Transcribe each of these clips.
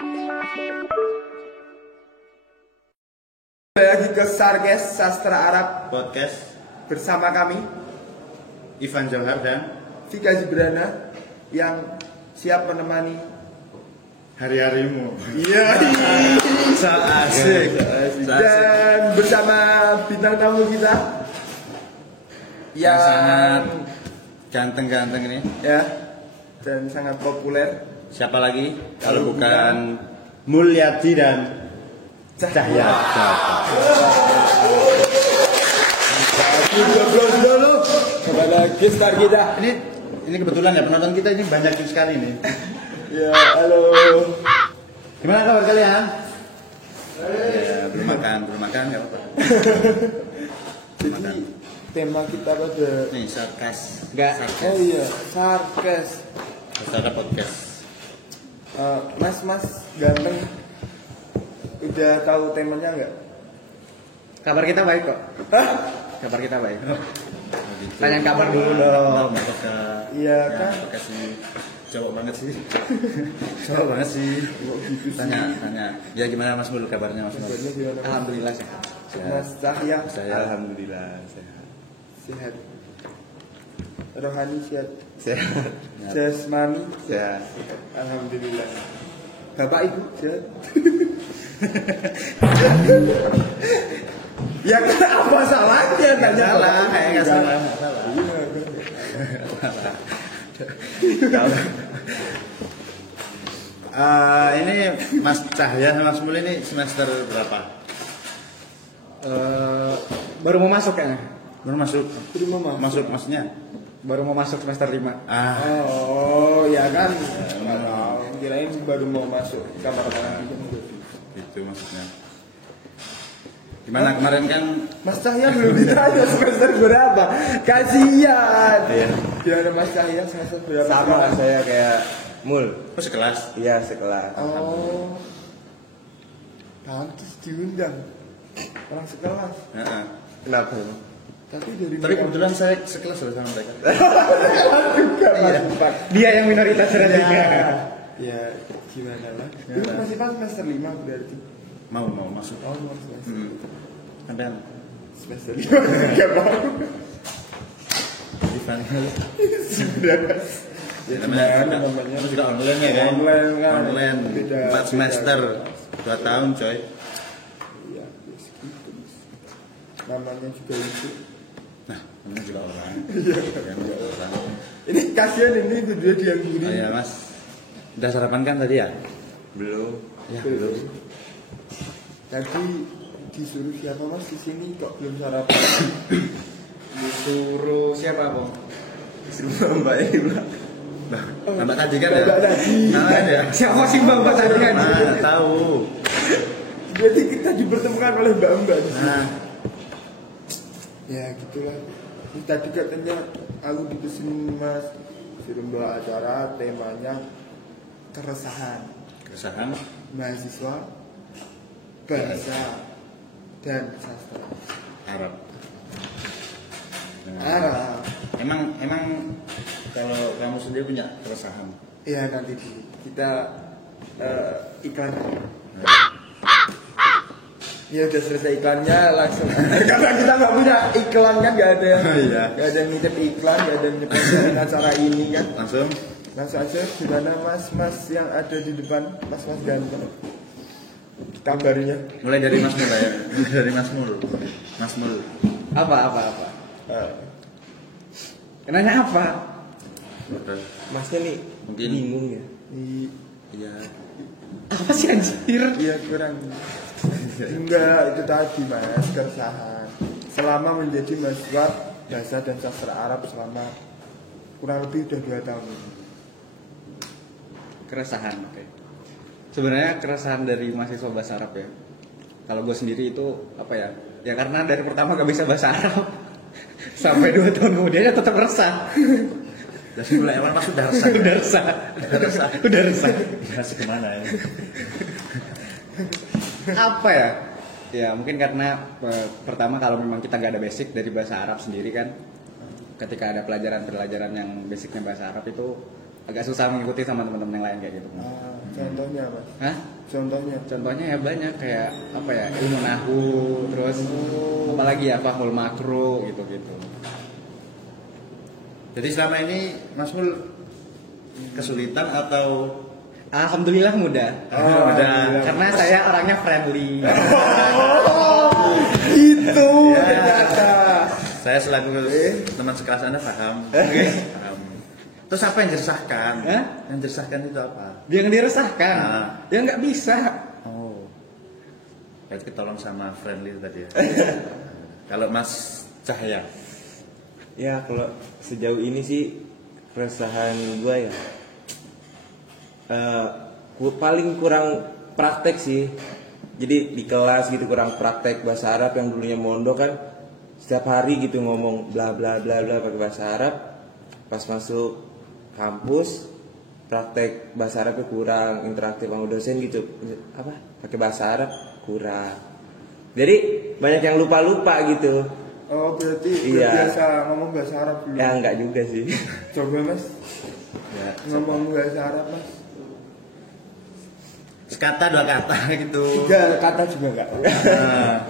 Lagi ke Sarges Sastra Arab Podcast bersama kami Ivan Johar dan Vika Zibrana yang siap menemani hari-harimu. Iya. So asik. Dan bersama bintang tamu kita Yang sangat ganteng-ganteng ini. ya dan sangat populer. Siapa lagi? Kalau bukan Mulyadi dan Cahya. Dulu kembali lagi star kita. Ini kebetulan ya penonton kita ini banyak sekali nih. Ya, halo. Gimana kabar kalian? Ya, belum makan ya apa. Jadi tema kita pada Nih, sarkas. oh iya, Sarges. Sarkas podcast. Mas ganteng, udah tahu temanya nggak? Kabar kita baik kok. Hah? Kabar kita baik. Gitu. Tanya kabar dulu dong. Iya kan? Kasih jawab banget sih. Jawab banget sih. Tanya. Ya gimana Mas Mul kabarnya Mas Mul? Kabarnya gimana, Mas? Alhamdulillah sehat. Mas Cahya Saya alhamdulillah sehat. sehat. Rohani sehat. Sehat. Jasmani Sehat. alhamdulillah. Bapak Ibu sehat. Ya kan apa salahnya tanya Salah, Bapak kayak Ibu, nggak kan? salah. Ini Mas Cahya sama Mas Mul ini semester berapa? Baru mau masuk kayaknya. Baru masuk. Terima Mas. Masuk maksudnya? Baru mau masuk semester 5. Ah, Oh ya kan. Nggak tahu. Kirain baru mau masuk kamar mandi. itu maksudnya. Gimana kemarin kan? Mas Cahya belum ditanya semester berapa. Kasihan. Iya. Gimana Mas Cahya semester berapa? Sama saya kayak Mul. Oh sekelas. Iya sekelas. Oh. Pantes diundang. Orang sekelas. Heeh. Kenapa? Tapi dari Tapi kebetulan saya sekelas loh sama mereka. juga Mas Pak. Dia yang minoritas serantinya. Ya gimana lah. Dulu masih pas semester 5 berarti. Mau masuk. Oh, mau semester. Sampai Semester 5 enggak mau. Ivan. Sudah. Ya namanya juga online ya kan? Online kan. Online. Beda- 4 semester. 2 tahun coy. Iya, yes, gitu. Namanya juga itu. Nah, namanya juga orang. Iya. Kan juga orang. Ini kasihan ini berdua diangguri. Oh iya Mas. Udah sarapan kan tadi ya? Belum. Ya Belum. Tadi disuruh siapa Mas di sini kok belum sarapan? Disuruh siapa, Bang? Disuruh Mbak Eva. Mbak tadi kan ya? Mbak tadi. Nah, ya. Siapa sih Mbak tadi kan? Nah, tahu. Jadi kita dipertemukan oleh mbak-mbak di sini. Nah, Ya gitulah. Ini tadi katanya aku dipesan Mas suruh bawa acara temanya keresahan keresahan mahasiswa bahasa dan sastra Arab. Arab. Emang kalau kamu sendiri punya keresahan? Ya nanti kita iklan. Ya udah selesai iklannya langsung. Karena kita nggak punya iklan kan, nggak ada, Iya. nggak ada yang nitip iklan, nggak ada yang nitip acara ini kan. Langsung Langsung aja gimana mas yang ada di depan, mas ganteng. Kabarnya. mulai dari Mas Mul ya. Mulai dari Mas Mul. Mas Mul. Apa? Kenanya apa? Masnya nih Mungkin. bingung ya. Iya. Apa sih anjir? Iya kurang. Enggak, itu tadi mas, keresahan. Selama menjadi mahasiswa bahasa dan sastra Arab selama kurang lebih udah 2 tahun ini. Keresahan, oke. Sebenarnya keresahan dari mahasiswa bahasa Arab ya. Kalau gue sendiri itu apa ya? Ya karena dari pertama gak bisa bahasa Arab sampai 2 tahun kemudian ya tetap resah. Dari mulai awal Mas udah resah. Udah resah. Udah resah. Resah kemana ya? Apa ya? Ya mungkin karena pertama kalau memang kita nggak ada basic dari bahasa Arab sendiri kan, ketika ada pelajaran yang basicnya bahasa Arab itu agak susah mengikuti sama teman-teman yang lain kayak gitu. Contohnya mas. Hah? Contohnya. Contohnya ya banyak kayak apa ya, ilmu nahu, terus apalagi ya fahmul makro gitu-gitu. Jadi selama ini Mas Mul kesulitan atau Alhamdulillah mudah. Mudah. Karena saya orangnya friendly. Itu Ya. ternyata. saya selaku teman sekelas Anda paham? Paham. Terus apa yang diresahkan? Hah? Yang diresahkan itu apa? Dia yang diresahkan. Nah. Dia nggak bisa. Oh. Berarti ketolong sama friendly itu tadi ya. Kalau Mas Cahya, Ya kalau sejauh ini sih keresahan gue ya paling kurang praktek sih. Jadi di kelas gitu kurang praktek bahasa Arab. Yang dulunya mondok kan setiap hari gitu ngomong bla bla bla bla pakai bahasa Arab. Pas masuk kampus praktek bahasa Arabnya kurang, interaktif sama dosen gitu apa pakai bahasa Arab kurang. Jadi banyak yang lupa-lupa gitu. Oh berarti Iya. biasa ngomong bahasa Arab dulu. Ya enggak juga sih. Coba mas ya, ngomong bahasa Arab mas. sekata dua kata gitu. 3 kata juga enggak. Nah,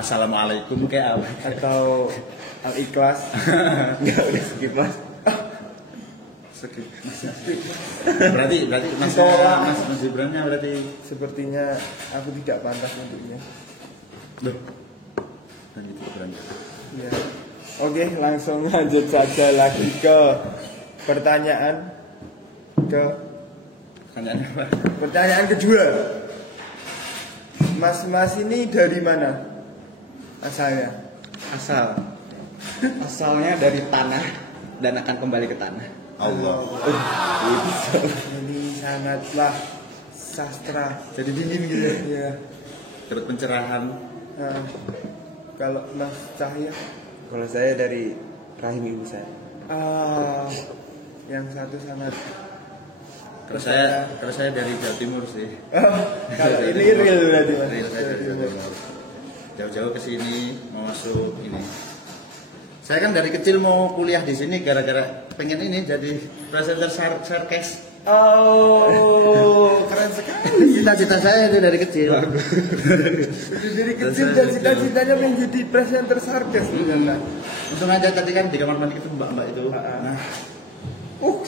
Assalamualaikum kayak apa? Atau al-ikhlas. Enggak udah skip mas. Skip. Berarti Mas Ditolak. Mas Gibrannya berarti. Sepertinya aku tidak pantas untuknya. Loh. Dan itu berani. Ya. Oke, langsung lanjut saja lagi ke pertanyaan Pertanyaannya apa? pertanyaan kedua. Mas ini dari mana asalnya? Asalnya dari tanah dan akan kembali ke tanah. Allah. Ini sangatlah sastra. Jadi dingin gitu ya. Ya. Dapat pencerahan. Nah, kalau Mas Cahya, Kalau saya dari rahim ibu saya. yang satu sangat. Kalau saya dari Jawa Timur sih. Kalau ini real berarti Mas. Real, saya dari Jawa Timur. Jauh-jauh ke sini mau masuk ini. Saya kan dari kecil mau kuliah di sini gara-gara pengen ini jadi presenter sarkes. Oh, keren sekali. Cita-cita saya itu dari kecil. Dari kecil dan cita-citanya menjadi presenter sarkas ternyata. Untung aja tadi kan di kamar mandi itu mbak-mbak itu. Nah,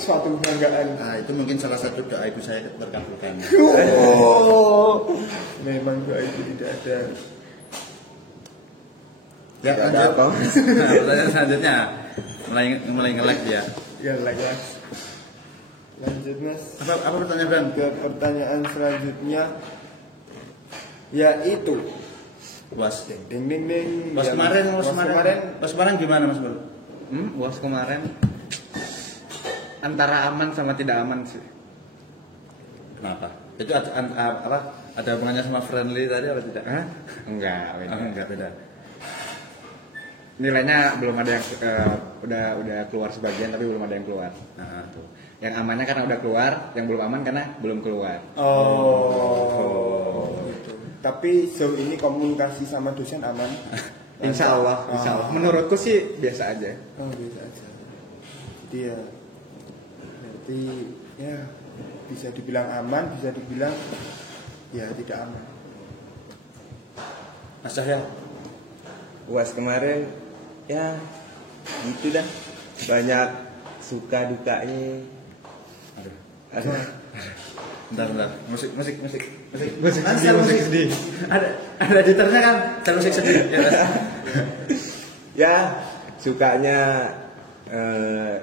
Suatu kebanggaan. nah, itu mungkin salah satu doa ibu saya terkabulkan. Oh, memang doa itu tidak ada. Ya, Tidak ada lanjut. apa. Nah, pertanyaan selanjutnya mulai nge-lag ya. Ya, like. Lanjut Mas Apa pertanyaan Bran? ke pertanyaan selanjutnya, yaitu Was. ding ding ding. Was Ya, kemarin, was kemarin gimana Mas Bro? UAS kemarin antara aman sama tidak aman sih. Kenapa? Itu apa? Ada hubungannya sama friendly tadi atau tidak? Hah? Enggak, beda. Oh, enggak beda. Nilainya belum ada yang udah keluar sebagian tapi belum ada yang keluar. Nah, tuh. Yang amannya karena udah keluar, yang belum aman karena belum keluar. Oh, gitu. Tapi sejauh ini komunikasi sama dosen aman? Insya Allah. Menurutku sih biasa aja. Oh, biasa aja. Jadi ya, berarti ya bisa dibilang aman, bisa dibilang ya tidak aman. Mas Cahya, UAS kemarin ya gitu dah. Banyak suka dukanya. Ada bentar. Musik. Musik sedih. Ada editornya kan, ada musik sedih. Ya, Mas? ya sukanya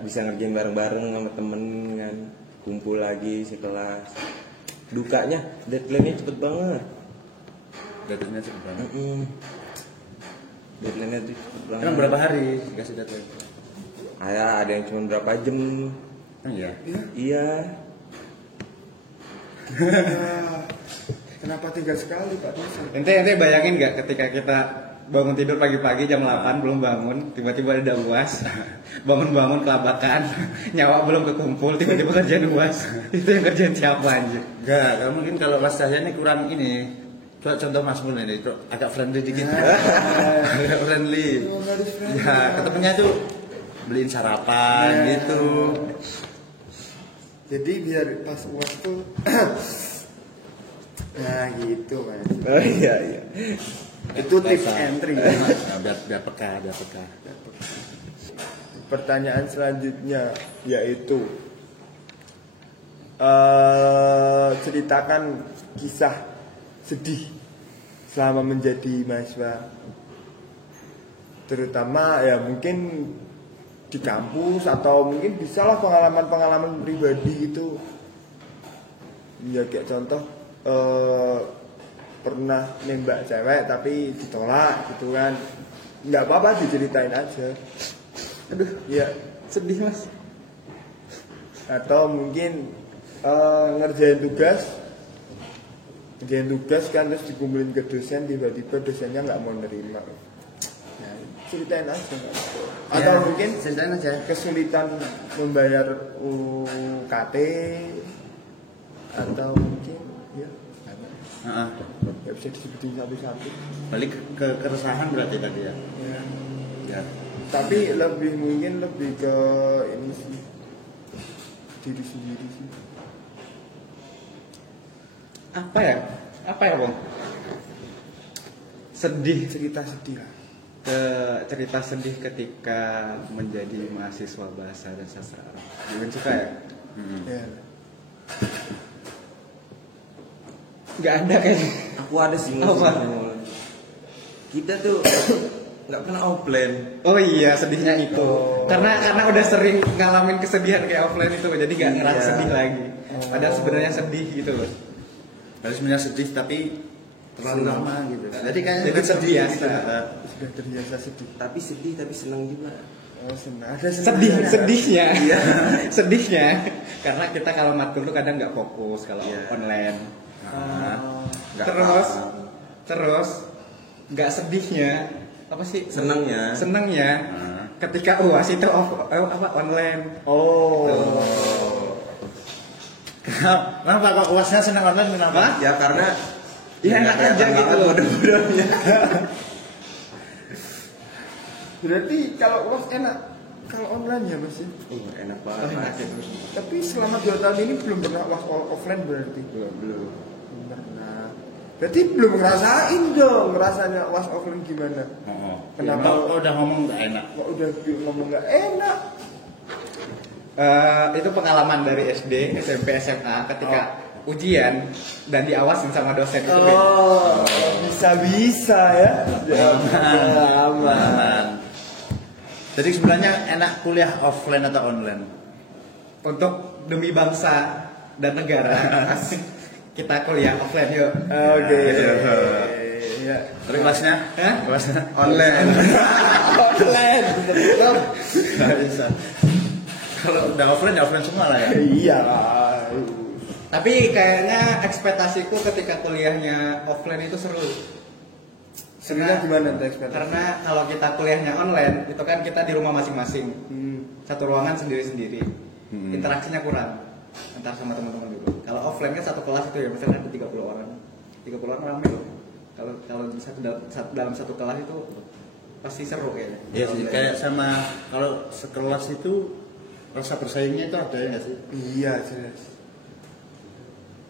bisa ngerjain bareng-bareng sama temen kan, kumpul lagi sekelas. Dukanya deadline-nya cepet banget. Deadline-nya cepet banget. Deadline-nya tuh cepet banget. Emang berapa hari dikasih deadline? Ada yang cuma berapa jam. Iya. Iya. Kenapa tinggal sekali Pak dosen? Ente bayangin nggak ketika kita bangun tidur pagi-pagi jam 8 belum bangun, tiba-tiba ada UAS, bangun-bangun kelabakan, nyawa belum kekumpul, tiba-tiba kerjaan UAS, itu yang kerjaan siapa anjir? Enggak, kalau mungkin kalau Mas Cahya ini kurang ini. Coba contoh Mas Mul ini, agak friendly dikit. Agak friendly. Oh, harus friendly. Ya, ketemunya tuh beliin sarapan gitu. Jadi biar pas UAS tuh nah gitu Mas. Oh iya. Itu tips entry. Nah, biar peka. Pertanyaan selanjutnya yaitu ceritakan kisah sedih selama menjadi mahasiswa, terutama ya mungkin di kampus atau mungkin bisalah pengalaman pribadi gitu. Ya kayak contoh pernah nembak cewek tapi ditolak gitu kan, nggak apa-apa diceritain aja. Aduh, Ya, sedih Mas. atau mungkin ngerjain tugas kan terus dikumpulin ke dosen, tiba-tiba dosennya nggak mau nerima. Ya, ceritain aja nggak apa-apa. Atau Ya, mungkin ceritain aja. kesulitan membayar UKT, atau mungkin ya Heeh. nggak bisa disebutin satu-satu. Balik ke keresahan berarti tadi ya. Ya. Ya. Tapi mungkin lebih ke ini sih, diri sendiri sih. Apa ya Bang? Sedih, Cerita sedih lah. cerita sedih ketika menjadi mahasiswa bahasa dan sastra Arab. Gimana suka ya? Ya. Nggak ada kayaknya. Aku ada sih Apa? Kita tuh nggak pernah offline. Oh iya, sedihnya itu. Karena udah sering ngalamin kesedihan kayak offline itu, jadi nggak ngerasa Iya. sedih lagi. Padahal sebenarnya sedih gitu loh. Harus sebenarnya sedih tapi terlalu lama gitu. Jadi kayaknya Jadi sedih terbiasa. gitu. Sudah terbiasa sedih. Tapi sedih tapi senang juga. Oh, senang. Ada senangnya. Sedihnya. Sedihnya. Karena kita kalau matkul tuh kadang nggak fokus kalau Iya. online. Oh. Nggak Terus nggak sedihnya apa sih? Senangnya. Ketika UAS itu online. Oh. Kenapa kok UASnya senang online kenapa? Hah? Ya karena Iya, enak aja gitu loh. Bodoh-bodohnya. Berarti kalau UAS enak kalau online ya Mas ya? Enak banget. Mas. Tapi selama 2 tahun ini belum pernah UAS offline berarti? Belum. Belum pernah. Berarti belum ngerasain dong rasanya UAS offline gimana? Oh. Kenapa? Kalau udah ngomong nggak enak. Kok udah ngomong nggak enak? Itu pengalaman dari SD, SMP, SMA ketika ujian dan diawasin sama dosen itu beda. Oh, bisa ya. Aman. Jadi sebenarnya enak kuliah offline atau online? Untuk demi bangsa dan negara kita kuliah offline yuk. Oke. Ya. Tapi kelasnya? Hah? Kelasnya Online. Online. nggak bisa. Kalau udah offline ya offline semua lah ya. Iya lah. Tapi kayaknya ekspektasiku ketika kuliahnya offline itu seru. Sebenarnya gimana tuh ekspektasi? Karena kalau kita kuliahnya online, itu kan kita di rumah masing-masing. Satu ruangan sendiri-sendiri. Interaksinya kurang antar sama teman-teman dulu. Kalau offline kan satu kelas itu ya, misalnya ada 30 orang. 30 orang rame loh. Kalau dalam satu kelas itu pasti seru kayaknya. Iya sih, kayak sama kalau sekelas itu rasa bersaingnya itu ada ya nggak sih? Iya jelas.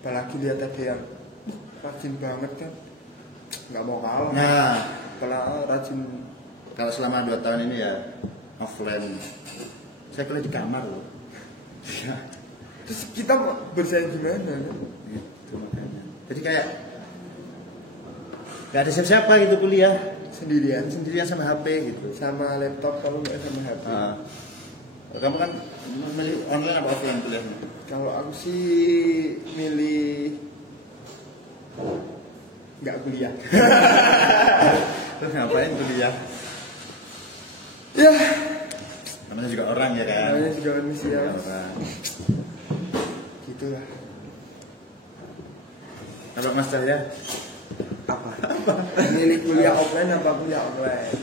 Apalagi lihat ada yang rajin banget kan, nggak mau kalah. Nah, Kalau rajin. kalau selama 2 tahun ini ya offline, saya kuliah di kamar loh. Terus kita bersaing gimana? Kan? Gitu makanya. Jadi kayak nggak ada siapa-siapa gitu kuliah, sendirian sama HP gitu. Sama laptop kalau nggak sama HP. Nah, kamu kan memilih online apa offline kuliahnya? Kalau aku sih milih nggak kuliah. Terus ngapain kuliah? Ya, Namanya juga orang ya kan? namanya juga manusia. Orang. Gitulah. Kalau Mas Cahya, Apa? Milih kuliah offline apa kuliah online?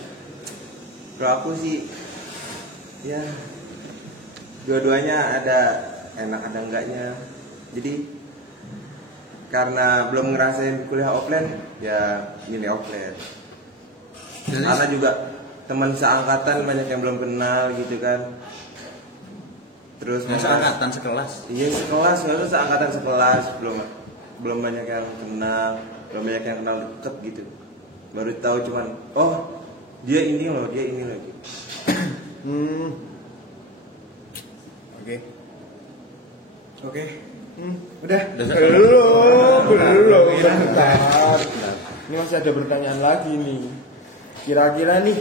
Kalau aku sih ya dua-duanya ada enak ada enggaknya. Jadi karena belum ngerasain kuliah offline ya milih offline. Jadi- Karena juga teman seangkatan banyak yang belum kenal gitu kan. Terus Masa angkatan sekelas. iya sekelas, harus seangkatan sekelas, belum banyak yang kenal, belum banyak yang kenal deket gitu. Baru tahu cuman, oh dia ini loh gitu. Oke. Udah. Belum. Bentar. Ini masih ada pertanyaan lagi nih. Kira-kira nih,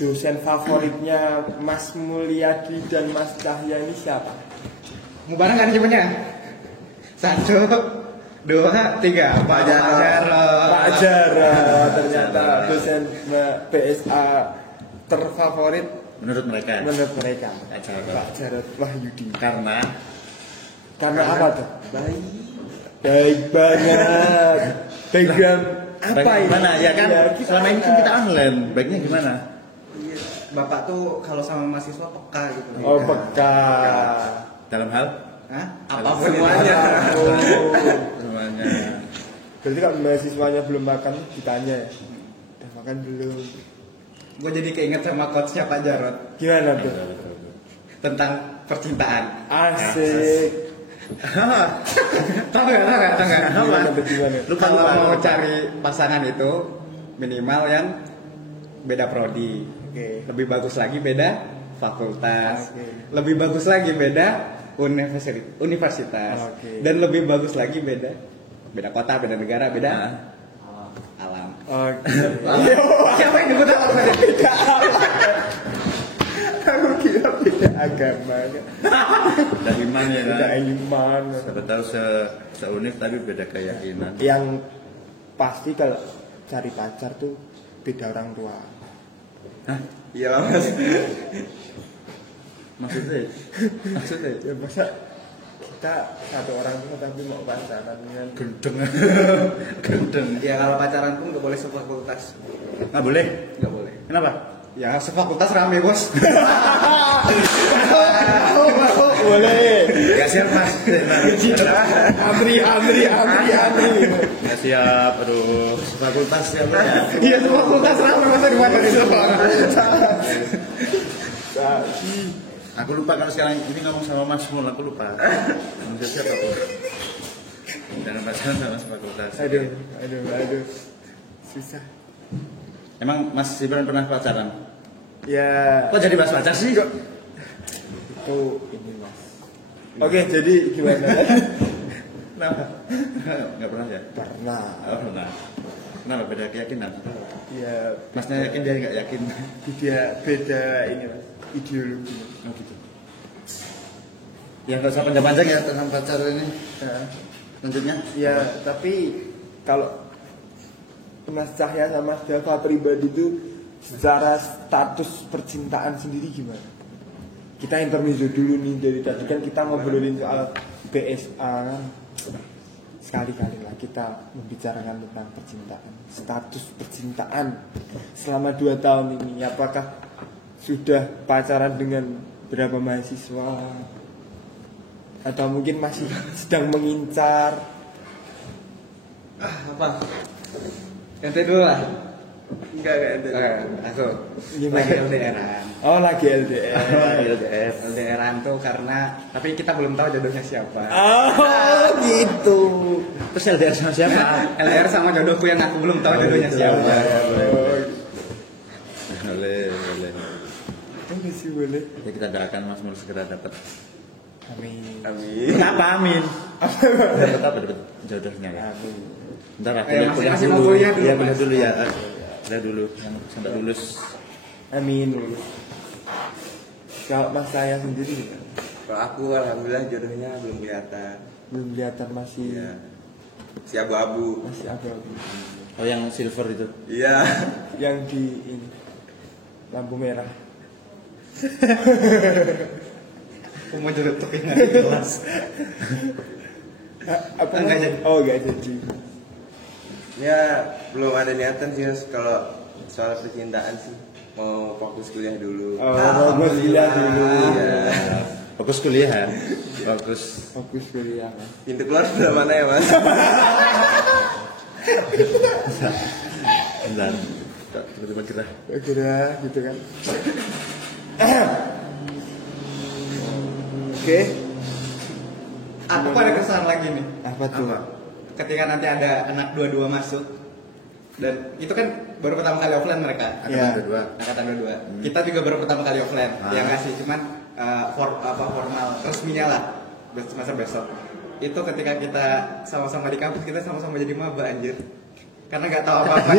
dosen favoritnya Mas Mulyadi dan Mas Cahya ini siapa? Mau bareng kan jemputnya? 1, 2, 3. Pak Jarot. Pak Jarot ternyata dosen PSA terfavorit Menurut mereka. menurut mereka. Pak Jarot. Pak Jarot Wahyudi. Karena Karena apa tuh? Baik banget. Background apa baik ini? gimana ya kan? Selama ini kan kita online. Baiknya gimana? Iya. Bapak tuh kalau sama mahasiswa peka gitu. Oh peka. Dalam hal Hah? Apapun Semuanya. semuanya. Berarti kalau mahasiswanya belum makan ditanya ya. Udah makan belum? Gue jadi keinget sama coachnya Pak Jarot Gimana tuh? tentang percintaan. Asik. Tahu nggak? Gimana tuh gimana? Kalau mau cari pasangan itu minimal yang beda prodi. Oke. Lebih bagus lagi beda fakultas. Oke. Lebih bagus lagi beda universitas. Oke. Dan lebih bagus lagi beda kota, beda negara, beda alam. Oke. Siapa yang nyebut alam tadi? Aku kira beda agama. Dan iman ya Beda kan. iman. Siapa tahu seunif tapi beda keyakinan. Yang pasti kalau cari pacar tuh beda orang tua. Hah? Iya mas. Maksudnya Ya masa kita satu orang tua tapi mau pacaran kan? gendeng. Ya kalau pacaran pun nggak boleh sefakultas. Nggak boleh. Nggak boleh. Kenapa? Ya sefakultas rame bos. Boleh. Gak siap mas. Antri. Gak siap. Aduh. Fakultas siapa ya? Iya sefakultas rame masa di mana di Aku lupa kalau sekarang ini ngomong sama Mas Mul, aku lupa. Manusia siapa aku? Jangan pacaran sama fakultas. Aduh. Susah. Emang Mas Ibran pernah pacaran? Ya. Kok jadi bahas pacar sih? Itu ini mas. Oke, jadi gimana? Kenapa? Nggak pernah ya? Pernah. Oh, pernah. Kenapa beda keyakinan? Ya. Masnya yakin dia nggak yakin? Dia beda ini mas. Ideologi. Oh gitu. Ya nggak usah panjang-panjang ya tentang pacar ini. Nah, Lanjutnya? ya tapi kalau Mas Cahya sama Mas Dava pribadi itu secara status percintaan sendiri gimana? Kita intermezzo dulu nih, dari tadi kan kita ngobrolin soal PSA kan. Sekali-kali lah kita membicarakan tentang percintaan, status percintaan selama 2 tahun ini. Apakah sudah pacaran dengan berapa mahasiswa? Atau mungkin masih sedang mengincar? Apa? Ente dulu lah. Enggak ada. Aku Gimana? lagi LDRan. Oh lagi LDR. LDF. LDRan tuh karena tapi kita belum tahu jodohnya siapa. Oh gitu. Terus LDR sama siapa? LDR sama jodohku yang aku belum tahu jodohnya siapa. Boleh. Itu masih boleh. Ya kita doakan Mas Mul segera dapat. Amin. Kenapa amin? Dapat apa? Dapat jodohnya ya. Amin. Bentar lah, Masih mau kuliah dulu, Iya, Mas. kuliah dulu ya. Kuliah dulu yang sampai lulus. Amin. Kalau Mas saya sendiri gimana? Kalau aku alhamdulillah jodohnya belum kelihatan. Belum kelihatan masih Iya. Si abu-abu. masih abu-abu. Oh yang silver itu. Iya. Yang di ini lampu merah. Aku mau jodohin nggak jelas. Apa? Enggak jadi. Oh enggak jadi. Ya belum ada niatan sih Mas, kalau soal percintaan sih mau fokus kuliah dulu. Oh, fokus kuliah dulu. Iya. Fokus kuliah ya. Fokus. Fokus kuliah. Mas. Pintu keluar sebelah mana ya Mas? Bentar. Tiba-tiba gerah. Kira gitu kan. Oke. Aku ada kesan lagi nih. Apa tuh? Apa? Ketika nanti ada anak 22 masuk, dan itu kan baru pertama kali offline mereka. Iya. Angkatan kedua. Angkatan 22. Kita juga baru pertama kali offline. Ah. Ya nggak sih, cuman formal resminya lah semester besok. Itu ketika kita sama-sama di kampus, kita sama-sama jadi maba anjir. Karena nggak tahu apa-apa.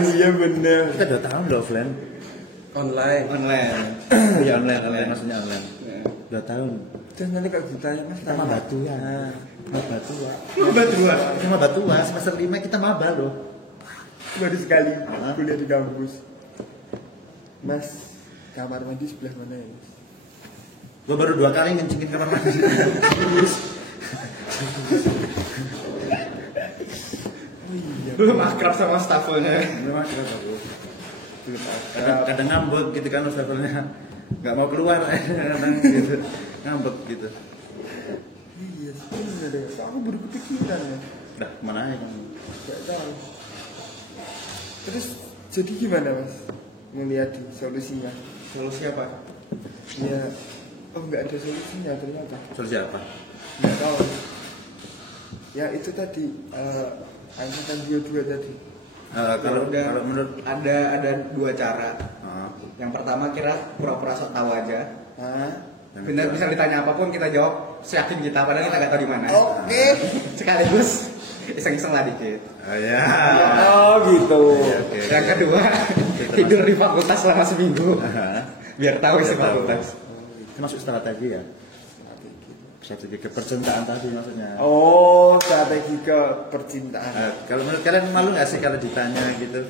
Iya bener. Kita 2 tahun udah offline. Online. Online. Iya online maksudnya online. Ya. 2 tahun. Terus nanti kalau ditanya Mas Kita maba tua. Maba tua. Maba tua. Kita maba tua semester 5 kita maba loh. baru sekali Hah? kuliah di kampus. Mas, kamar mandi sebelah mana ya Mas? Gua baru 2 kali ngencingin kamar mandi. Belum akrab sama staffnya. Memang kita tahu. Kadang ngambek gitu kan ustaznya. Enggak mau keluar kadang gitu. Ngambek gitu. Iya, sebenarnya aku baru kepikiran ya. Dah, mana aja kamu? Gak tahu. Terus jadi gimana Mas? Melihat solusinya? Solusi apa? Ya, nggak ada solusinya ternyata. Solusi apa? Nggak tahu. Ya itu tadi angkatan 22 tadi. Kalau Udah menurut ada 2 cara. ah, Yang pertama kira pura-pura sok tahu aja. Hah? yang Bener kedua. bisa ditanya apapun kita jawab seyakin kita padahal kita nggak tahu di mana. Oke. Sekaligus iseng-iseng lah dikit. Oh ya. Oh gitu. Oke. Yang kedua tidur di fakultas selama seminggu biar tahu isi fakultas. Itu masuk strategi ya. Strategi kepercintaan tadi maksudnya. Oh, strategi ke percintaan. Kalau menurut kalian malu nggak sih kalau ditanya gitu?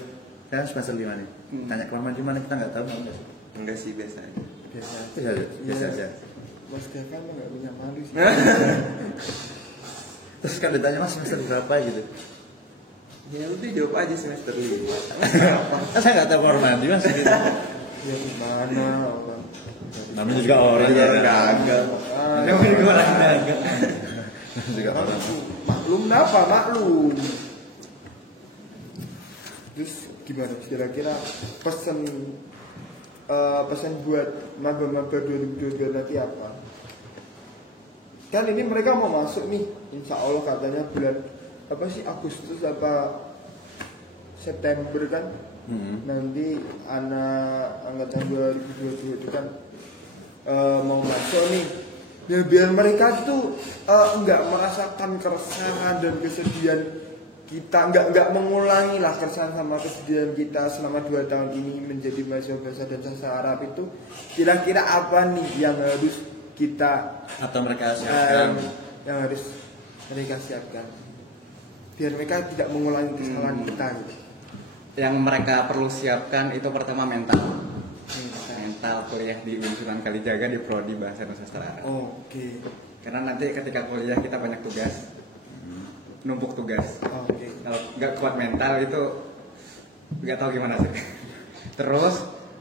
Kan semester 5 nih. Tanya kelamaan di mana kita nggak tahu nggak sih? Enggak sih, biasa aja. Biasa. Biasa aja. Mas Devan nggak punya malu sih. Terus kan ditanya mas semester berapa gitu? Ya udah jawab aja semester 5. Kan saya nggak tahu kamar mandi mas. Gitu. Ya gimana? Apa? Namanya juga orang ya. gagal. Namanya juga orang dagang. Juga orang. Maklum apa? Maklum. Terus gimana? Kira-kira pesan buat maba-maba 2022 nanti apa? Kan ini mereka mau masuk nih, insya Allah katanya bulan apa sih Agustus apa September kan? Nanti anak angkatan 2022 itu kan mau masuk nih. Ya biar mereka tuh enggak merasakan keresahan dan kesedihan kita, enggak mengulangi lah keresahan sama kesedihan kita selama 2 tahun ini menjadi mahasiswa bahasa dan sastra Arab itu. Kira-kira apa nih yang harus kita Atau mereka siapkan. yang harus mereka siapkan biar mereka tidak mengulangi kesalahan kita gitu. Yang mereka perlu siapkan itu pertama mental. Mental kuliah di Sunan Kalijaga di prodi bahasa dan sastra Arab. Oke. Karena nanti ketika kuliah kita banyak tugas, numpuk tugas. Oke. Kalau nggak kuat mental itu nggak tahu gimana sih. Terus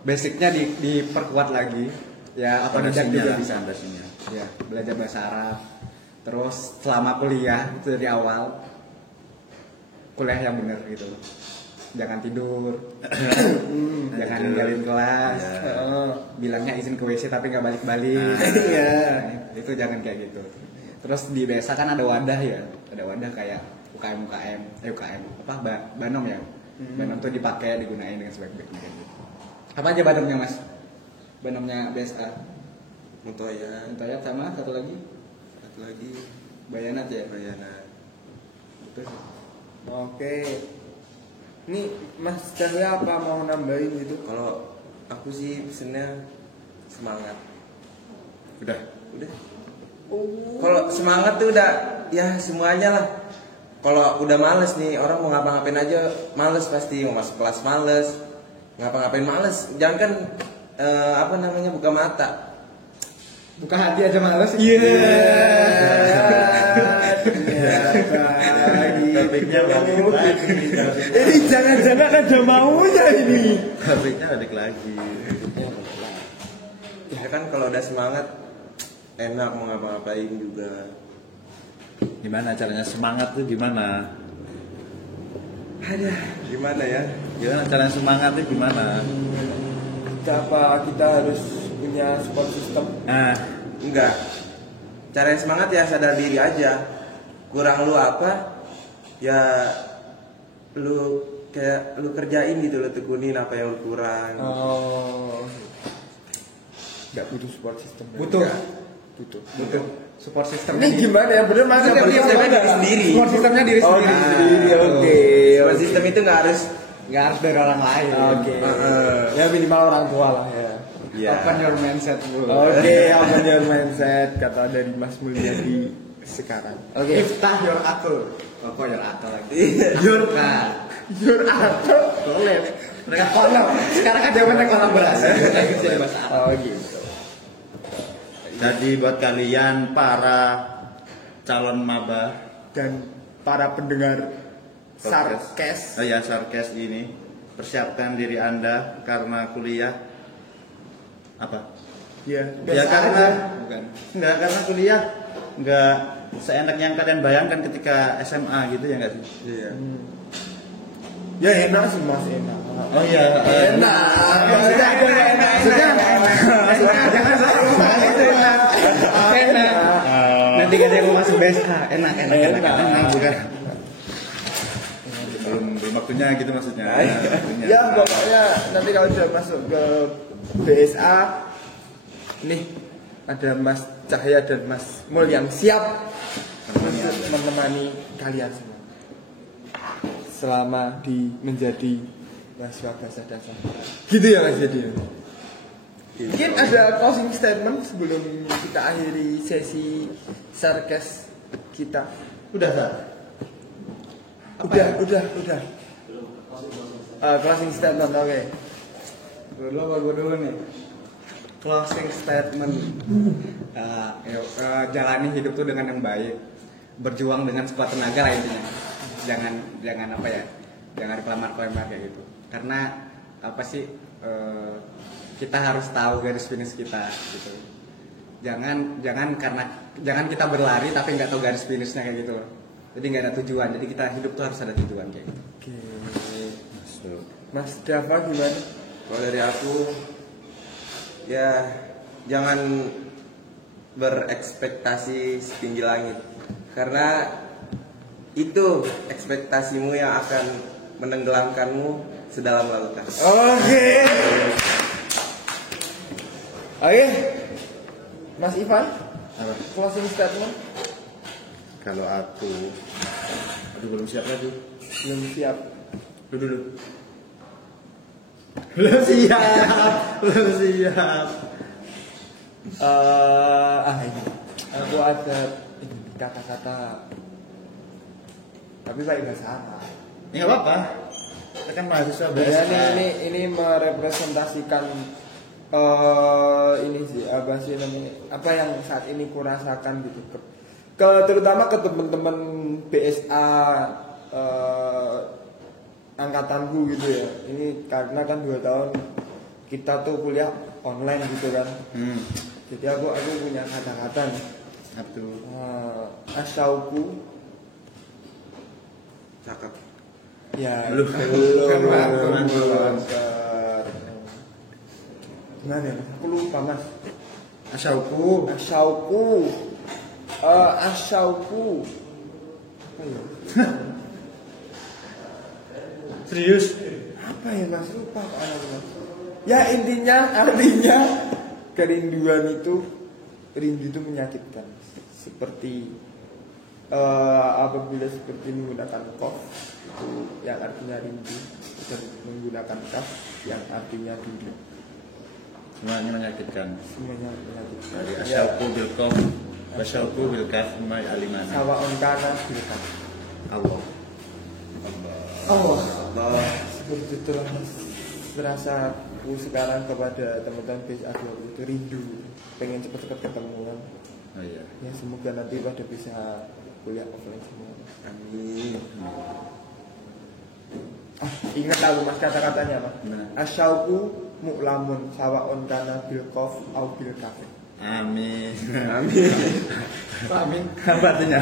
basicnya diperkuat lagi. Ya otodidak juga bisa. Fondasinya. Ya belajar bahasa Arab. Terus selama kuliah itu dari awal kuliah yang benar gitu. Jangan tidur, jangan ninggalin kelas, bilangnya izin ke WC tapi nggak balik-balik. Iya. Itu jangan kayak gitu. Terus di BSA kan ada wadah ya, ada wadah kayak UKM apa Banom ya. Banom tuh dipakai, digunain dengan sebaik-baiknya. Gitu. Apa aja Banomnya mas? Banomnya BSA. Mutoyat sama satu lagi Bayanat ya. Itu sih. Oke. Ini Mas Cahya apa mau nambahin gitu? Kalau aku sih pesennya semangat. Udah. Kalau semangat tuh udah ya semuanya lah. Kalau udah males nih orang mau ngapa-ngapain aja males pasti, mau masuk kelas males, ngapa-ngapain males. Jangan kan buka mata. Buka hati aja males. Topiknya balik lagi. Ini jangan-jangan ada maunya ini. Topiknya balik lagi. Ya kan kalau udah semangat enak mau ngapa-ngapain juga. Gimana caranya semangat tuh gimana? Ada gimana ya? Gimana caranya semangat tuh gimana? Apa kita harus punya support system? Nah, Enggak. cara yang semangat ya sadar diri aja. Kurang lu apa? Ya lu kayak lu kerjain gitu, lu tekunin apa yang lu kurang. Oh. Nggak butuh support system. Butuh. Butuh. Support system. Ini gimana ya? Bener maksudnya Support systemnya diri sendiri. Support systemnya diri Oh, sendiri. diri sendiri. Oke. Support system itu nggak harus Nggak harus dari orang lain. Oke. Ya minimal orang tua lah ya. Open your mindset bro. Oke, open your mindset kata dari Mas Mulyadi sekarang. Oke. Iftah your akal. Oh, kok your akal lagi? Your Nah, your atau boleh. Mereka kolab. Sekarang kan zamannya kolaborasi. Kayak gitu jadi bahasa Arab. Oh gitu. Jadi buat kalian para calon maba Dan para pendengar Sarkes. Oh ya, Sarkes ini, persiapkan diri Anda karena kuliah apa? Ya, Ya karena Bukan. enggak, karena kuliah enggak seenak yang kalian bayangkan ketika SMA gitu ya enggak sih? iya. ya enak sih Mas, enak. Oh iya, Enak. Maksudnya Jangan salah itu enak. Enak. Nanti kan yang mau masuk BSA, enak. bukan. Belum waktunya gitu maksudnya. Waktunya. Ya pokoknya nanti kalau sudah masuk ke BSA nih ada Mas Cahya dan Mas Mul yang siap untuk menemani kalian semua selama di menjadi mahasiswa bahasa dasar. Gitu ya Mas jadi. Mungkin ada closing statement sebelum kita akhiri sesi Sarkes kita. Udah tak? Udah. Closing statement, oke. Gue dulu nih. Closing statement. Jalani hidup tuh dengan yang baik. Berjuang dengan sekuat tenaga lah intinya. Jangan apa ya? Jangan kelamar-kelamar kayak gitu. Karena apa sih? Kita harus tahu garis finish kita gitu. Jangan kita berlari tapi nggak tahu garis finishnya kayak gitu. Jadi nggak ada tujuan. Jadi kita hidup tuh harus ada tujuan kayak gitu. Oke. Mas Dava gimana? Kalau dari aku ya jangan berekspektasi setinggi langit, karena itu ekspektasimu yang akan menenggelamkanmu sedalam lautan. Oke. Mas Ivan, Apa? closing statement. Kalau aku belum siap lagi. Belum siap. Dulu. Belum siap. Ini. Aku ada kata-kata tapi pakai bahasa Arab. Ini nggak apa-apa. Kita kan mahasiswa Ya, BSA. ini merepresentasikan ini sih apa sih namanya, apa yang saat ini kurasakan gitu terutama ke teman-teman BSA angkatanku gitu ya. Ini karena kan 2 tahun kita tuh kuliah online gitu kan. Jadi aku punya kata-kata nih. Asyauku. Cakep. Ya, Belum. Gimana ya? Aku lupa Mas. Asyauku. Asyauku. Apa ya? Serius? Apa ya Mas? Lupa kok Mas. Ya artinya kerinduan itu, rindu itu menyakitkan. Seperti apabila seperti menggunakan kof itu yang artinya rindu, dan menggunakan kaf yang artinya rindu. Semuanya menyakitkan. Semuanya menyakitkan. Dari asyauku bil qaf, wasyauku bil kaf mai alimana. Sawaun kana bil kaf. Allah. Allah. Seperti itulah berasa aku sekarang kepada teman-teman BSA 20 itu rindu, pengen cepat-cepat ketemu kan. Oh iya. Ya semoga nanti pada bisa kuliah offline semua. Amin. Ingat aku Mas kata-katanya Mas. Gimana? Asyauku mu'lamun sawaun kana bil qaf au bil kaf. Amin. Amin. Apa artinya?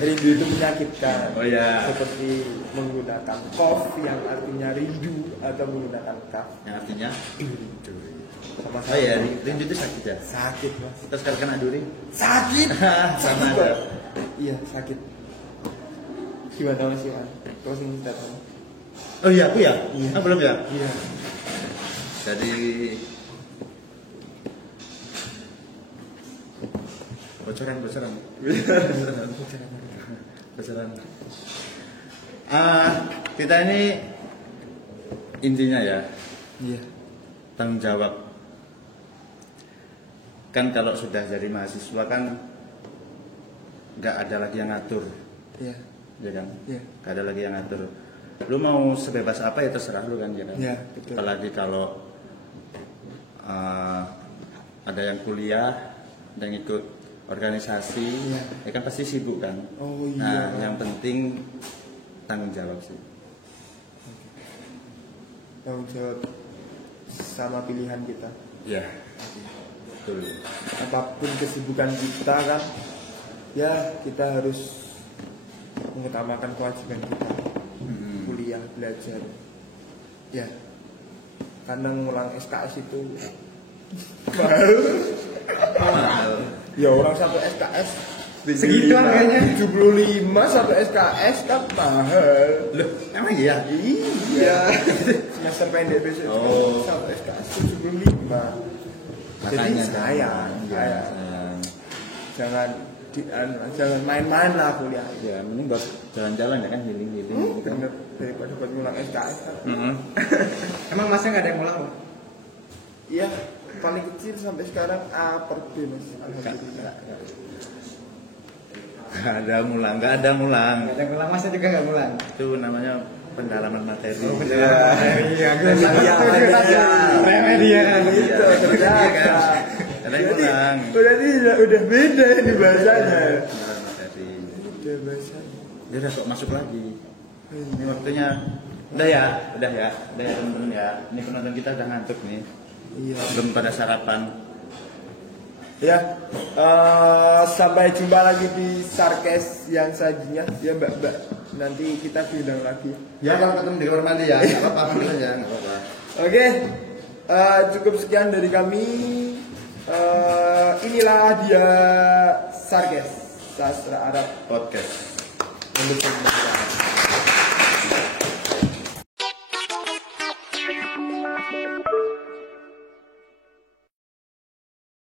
Rindu itu menyakitkan. Oh iya. Seperti menggunakan qaf yang artinya rindu atau menggunakan kaf. Yang artinya rindu. sama Oh iya, rindu itu sakit ya. sakit mas, Terus kalau kena duri, sakit sama Sakit, aja. Pak. Iya sakit. Gimana mas Iwan? Closing statement. Oh iya, aku ya? Iya. Ah, belum ya? Iya. Jadi bocoran. Kita ini intinya ya Iya. tanggung jawab. Kan kalau sudah jadi mahasiswa kan nggak ada lagi yang ngatur, Iya. ya kan? Iya. Nggak ada lagi yang ngatur. Lu mau sebebas apa ya terserah lu kan, ya kan? Iya, betul. Apalagi kalau ada yang kuliah, ada yang ikut organisasi, Iya. ya kan pasti sibuk kan. Oh iya. Nah, yang penting tanggung jawab sih. Tanggung jawab sama pilihan kita. Ya, betul. Apapun kesibukan kita kan, ya kita harus mengutamakan kewajiban kita. Kuliah, belajar. Ya, karena ngulang SKS itu Mahal. ya orang satu SKS Segitu harganya. 75 satu SKS kan mahal. Loh, emang iya? Iya. Semester pendek besok Oh. satu SKS 75. Jadi Makanya sayang, ya, sayang. Jangan main-main lah kuliah. ya mending buat jalan-jalan ya kan, healing gitu kan. Bener, daripada buat ngulang SKS kan. Emang masnya nggak ada yang ngulang? Iya, paling kecil sampai sekarang A per B mas. Alhamdulillah. Nggak ada ngulang. Nggak ada yang ngulang, masnya juga nggak ngulang. Itu namanya pendalaman materi. Iya, gue Remedial. remedial. Gitu, ternyata. Ada yang ngulang. Berarti udah beda ini bahasanya. Pendalaman materi. Udah bahasanya. Dia udah kok masuk lagi. Ini waktunya. Udah ya teman-teman ya. Ini penonton kita udah ngantuk nih. Iya. Belum pada sarapan. Ya, sampai jumpa lagi di Sarkes yang selanjutnya. Ya mbak, nanti kita diundang lagi. Ya kalau ketemu di kamar mandi ya, nggak apa-apa, panggil aja, nggak apa-apa. Oke, cukup sekian dari kami. Inilah dia Sarkes Sastra Arab Podcast. untuk semua.